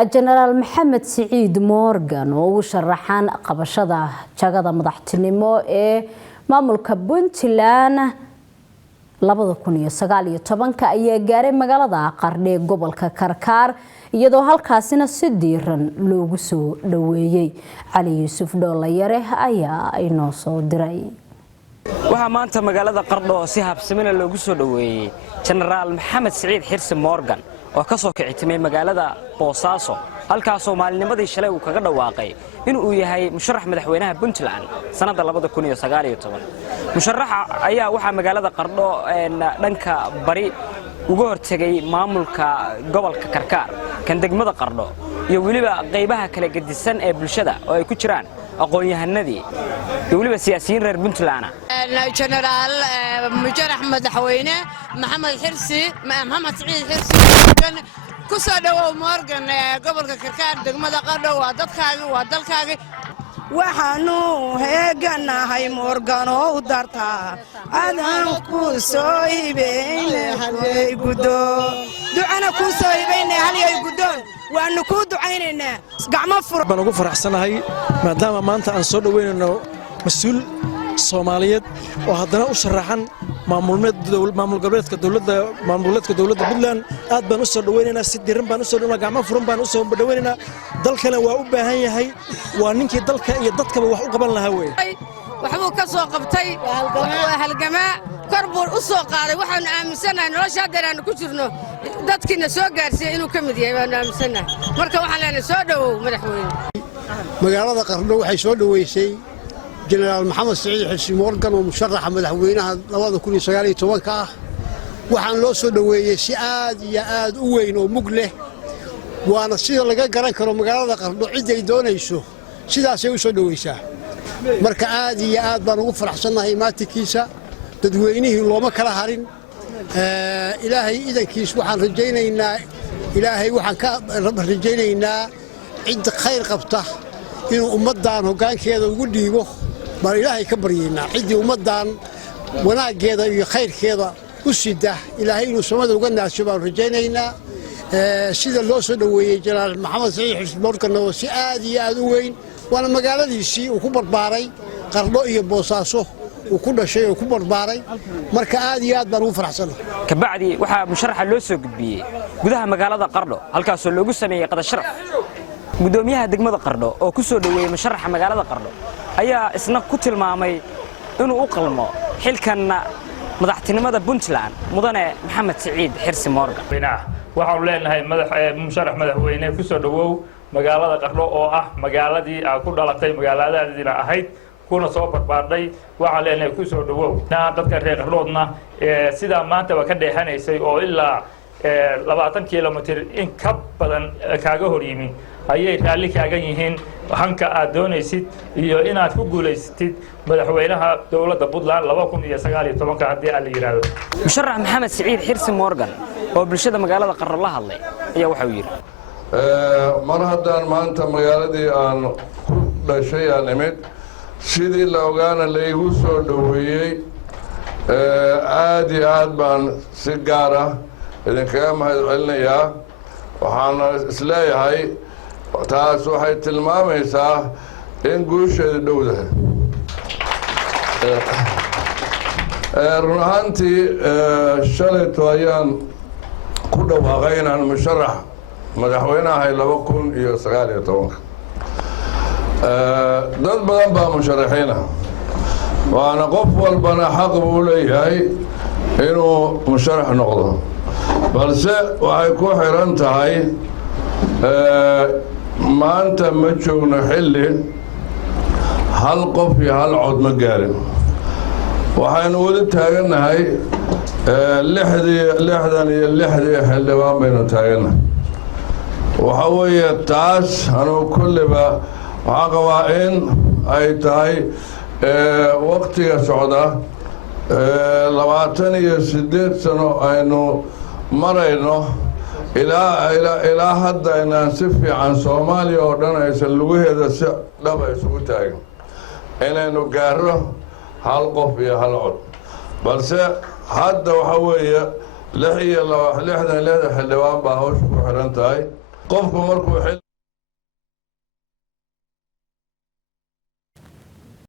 الجنرال محمد سعيد مورغان وشرحان قبشده جاغدا مدحتنimo ee maamulka Puntland 2019 ayaa gaaray magaalada Qardho gobolka Karkaar iyadoo halkaasina si diiran loogu soo dhaweeyay Cali Yuusuf Doolayare ayaa inoo soo diray waxa maanta magaalada Qardho si habsami leh loogu soo dhaweeyay General Maxamed Siciid Xirsi Morgan oo ka soo kicitimay magaalada Boosaaso halkaas oo maalinimadii shalay uu kaga dhawaaqay in uu yahay musharax madaxweynaha Puntland sanada 2019 musharaxa ayaa waxa magaalada Qardho dhanka bari uga hortagay maamulka gobolka Karkaar kan degmada Qardho iyo waliba qaybaha kala gedisan ee bulshada oo ay ku jiraan aqoon-yahanadii iyo waliba siyaasiyiin reer Puntland General musharax madaxweyne Maxamed Siciid Xirsi Morgan ku soo dhawow Morgan gobolka Karkaar degmada Qardho waa dalkaaga waxaanu heeganahay Morgan oo u darta adan ku soo iibeynay gudoon ducana ku soo iibeynay haliyay gudoon waanu ku ducaynaynaa gacmo fur baan ugu faraxsanahay maadaama maanta aan soo dhaweynayno mas'uul Soomaaliyeed oo haddana u sharaxan maamul goboleedka dawladda Puntland aad baan u soo dhaweynaynaa si diiran baan u soo dhaweynaa gacmo furan baan u soo dhaweynaynaa dalkana waa u baahan yahay waa ninkii dalka iyo dadkaba wax u qaban lahaa weey waxbuu ka soo qabtay halgamaa korbur u soo qaaday waxaan aaminsanahay nolosha hadaan ku jirno dadkina soo gaarsiiyay inuu ka mid yahay waan aaminsanahay marka waxaan leenahay soo dhawow madaxweyne magaalada Qardho waxay soo dhaweysay General Maxamed Siciid Xirsi Morgan oo musharaxa madaxweynaha 2019 ah waxaan loo soo dhaweeyay si aad iyo aad u weyn oo mug leh waana sida laga garan karo magaalada Qardho cid ay doonayso sidaas ay u soo dhaweysaa marka aad iyo aad baan ugu faraxsanahay maatikiisa dadweynihii looma kala harin ilaahay idankiis waxaan rajaynaynaa cid khayr qabta inuu ummadan hoggaankeeda ugu dhiibo baan ilaahay ka baryeynaa cidii ummadan wanaageeda iyo khayrkeeda u sida ilaahay inuu samada uga naasho baan rajaynaynaa sida loo soo dhaweeyay General Maxamed Siciid Xirsi Morgan oo si aad iyo aad u weyn waana magaaladiisii uu ku barbaaray Qardho iyo Boosaaso uu ku dhashay oo ku barbaaray marka aad iyo aad baan ugu faraxsanahay ka bacdi waxa musharaxa loo soo gudbiyay gudaha magaalada Qardho halkaas oo loogu sameeyay qada sharaf gudoomiyaha degmada Qardho oo ku soo dhaweeyay musharaxa magaalada Qardho ayaa isna ku tilmaamay inuu u qalmo xilkan madaxtinimada Puntland mudane Maxamed Siciid Xirsi Morgan waxaan leenahay musharax madaxweyne ku soo dhawow magaalada Qardho oo ah magaaladii ku dhalatay magaaladaadina ahayd kuna soo barbaarday waxaan leenahay ku soo dhawow dadka reer Qardhoodna sida maanta ka dheexanaysay oo ilaa 20 kilomitir in ka badan kaaga hor yimi ayay raalli kaaga yihiin hanka aad doonaysid iyo inaad ku guuleysatid madaxweynaha dawladda Puntland 2019 hadii aan la yiraahdo musharax Maxamed Siciid Xirsi Morgan oo bulshada magaalada Qardho la hadlay ayaa waxa uu yiri mar haddaan maanta magaaladii aan ku dhashay aan imid sidii la ogaana la igu soo dhaweeyay aad iyo aad baan si gaar ah idinkaga mahadcelinayaa waxaana isleeyahay taas waxay tilmaamaysaa in guusheedu dhowdahay run ahaantii shalayto ayaan ku dhawaaqay inaan musharax madaxweynahay 2019 dad badan baa musharaxiina waana qof walbana xaq buu leeyahay inuu musharax noqdo balse waxay ku xiran tahay maanta ma joogno xilli hal qof iyo hal cod ma gaarin waxaynu wada taaganahay 66 xildhibaan baynu taaganahay waxa weeye taas anuu kulliba waxaa qabaa in ay tahay waqtiga socda 28 sano aynu marayno ilaa hadda inaan si fiican Soomaaliya oo dhan aysan lugaheeda si dhab isugu taagin inaynu gaaro hal qof iyo hal cod balse hadda waxa weeye 66 xildhibaan baa hawsha ku xiran tahay qofku markuu